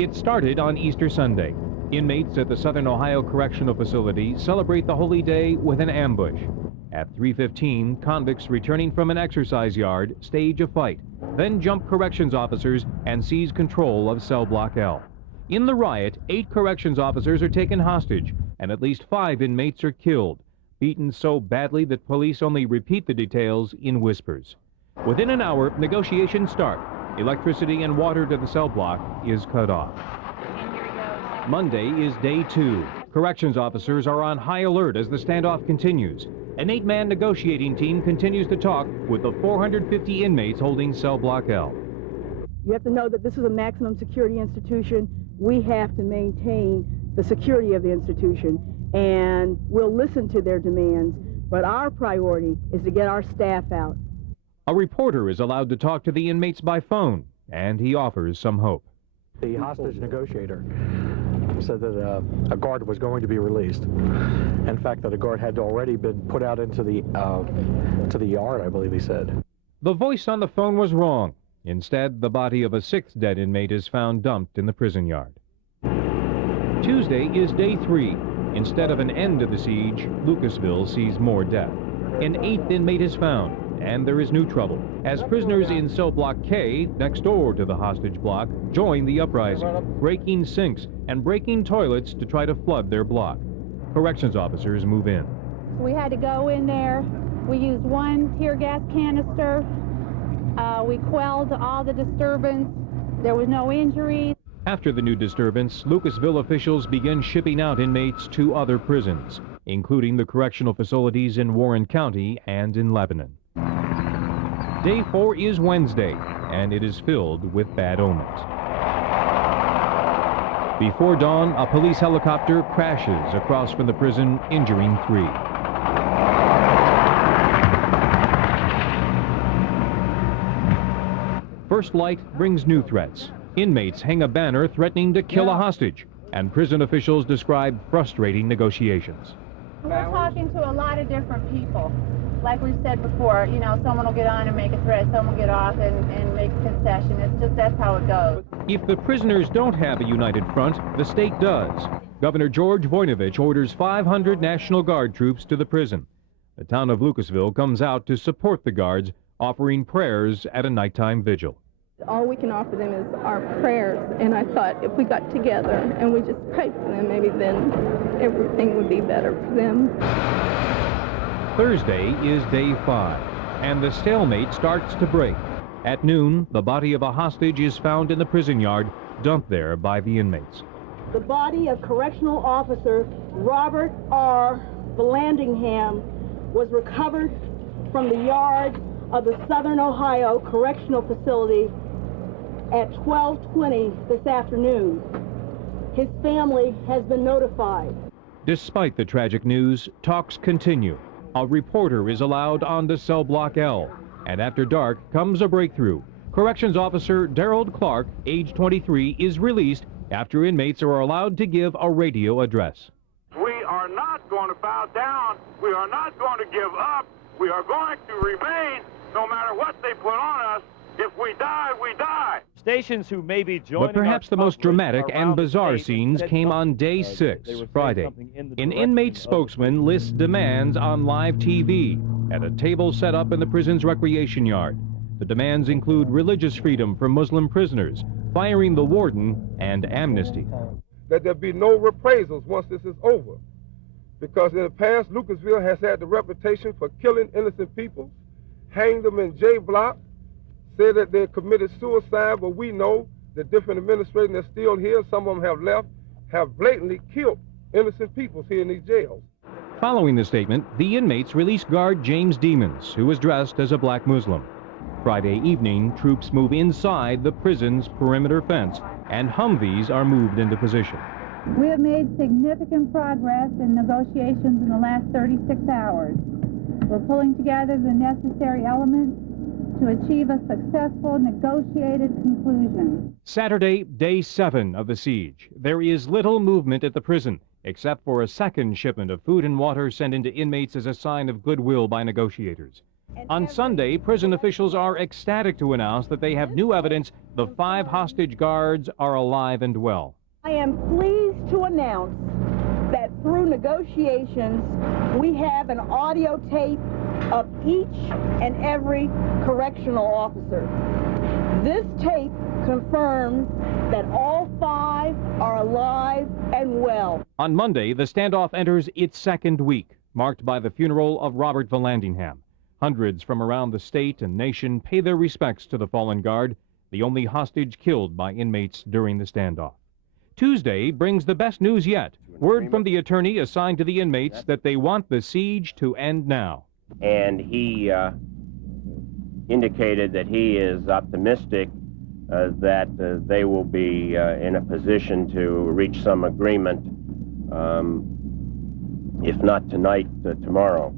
It started on Easter Sunday. Inmates at the Southern Ohio Correctional Facility celebrate the holy day with an ambush. At 3:15, convicts returning from an exercise yard stage a fight, then jump corrections officers and seize control of cell block L. In the riot, 8 corrections officers are taken hostage, and at least 5 inmates are killed, beaten so badly that police only repeat the details in whispers. Within an hour, negotiations start. Electricity and water to the cell block is cut off. Monday is day 2. Corrections officers are on high alert as the standoff continues. An 8-man negotiating team continues to talk with the 450 inmates holding cell block L. You have to know that this is a maximum security institution. We have to maintain the security of the institution, and we'll listen to their demands, but our priority is to get our staff out. A reporter is allowed to talk to the inmates by phone, and he offers some hope. The hostage negotiator said that a guard was going to be released. In fact, that a guard had already been put out into the yard, I believe he said. The voice on the phone was wrong. Instead, the body of a 6th dead inmate is found dumped in the prison yard. Tuesday is day 3. Instead of an end to the siege, Lucasville sees more death. An 8th inmate is found, and there is new trouble, as prisoners in cell block K, next door to the hostage block, join the uprising, breaking sinks and breaking toilets to try to flood their block. Corrections officers move in. We had to go in there. We used 1 tear gas canister. We quelled all the disturbance. There was no injuries. After the new disturbance, Lucasville officials begin shipping out inmates to other prisons, including the correctional facilities in Warren County and in Lebanon. Day 4 is Wednesday, and it is filled with bad omens. Before dawn, a police helicopter crashes across from the prison, injuring 3. First light brings new threats. Inmates hang a banner threatening to kill a hostage, and prison officials describe frustrating negotiations. We're talking to a lot of different people. Like we said before, you know, someone will get on and make a threat, someone will get off and make a concession. It's just, that's how it goes. If the prisoners don't have a united front, the state does. Governor George Voinovich orders 500 National Guard troops to the prison. The town of Lucasville comes out to support the guards, offering prayers at a nighttime vigil. All we can offer them is our prayers, and I thought if we got together and we just prayed for them, maybe then everything would be better for them. Thursday is day 5, and the stalemate starts to break. At noon, the body of a hostage is found in the prison yard, dumped there by the inmates. The body of Correctional Officer Robert Vallandingham was recovered from the yard of the Southern Ohio Correctional Facility at 12:20 this afternoon. His family has been notified. Despite the tragic news, talks continue. A reporter is allowed onto cell block L, and after dark comes a breakthrough. Corrections officer Darrell Clark, age 23, is released after inmates are allowed to give a radio address. We are not going to bow down. We are not going to give up. We are going to remain no matter what they put on us. If we die, we die. Stations who may be joining. But perhaps the most dramatic and bizarre scenes came on day 6, Friday. An inmate spokesman lists demands on live TV at a table set up in the prison's recreation yard. The demands include religious freedom for Muslim prisoners, firing the warden, and amnesty. That there be no reprisals once this is over. Because in the past, Lucasville has had the reputation for killing innocent people, hanged them in J block, said that they committed suicide, but we know that different administrators are still here, some of them have left, have blatantly killed innocent people here in these jails. Following the statement, the inmates released guard James Demons, who was dressed as a black Muslim. Friday evening, troops move inside the prison's perimeter fence, and Humvees are moved into position. We have made significant progress in negotiations in the last 36 hours. We're pulling together the necessary elements to achieve a successful negotiated conclusion. Saturday, day 7 of the siege. There is little movement at the prison, except for a second shipment of food and water sent into inmates as a sign of goodwill by negotiators. On Sunday, prison officials are ecstatic to announce that they have new evidence the 5 hostage guards are alive and well. I am pleased to announce that through negotiations, we have an audio tape of each and every correctional officer. This tape confirms that all 5 are alive and well. On Monday, the standoff enters its 2nd week, marked by the funeral of Robert Vallandingham. Hundreds from around the state and nation pay their respects to the fallen guard, the only hostage killed by inmates during the standoff. Tuesday brings the best news yet. Word from the attorney assigned to the inmates that they want the siege to end now. And he indicated that he is optimistic that they will be in a position to reach some agreement, if not tonight, tomorrow.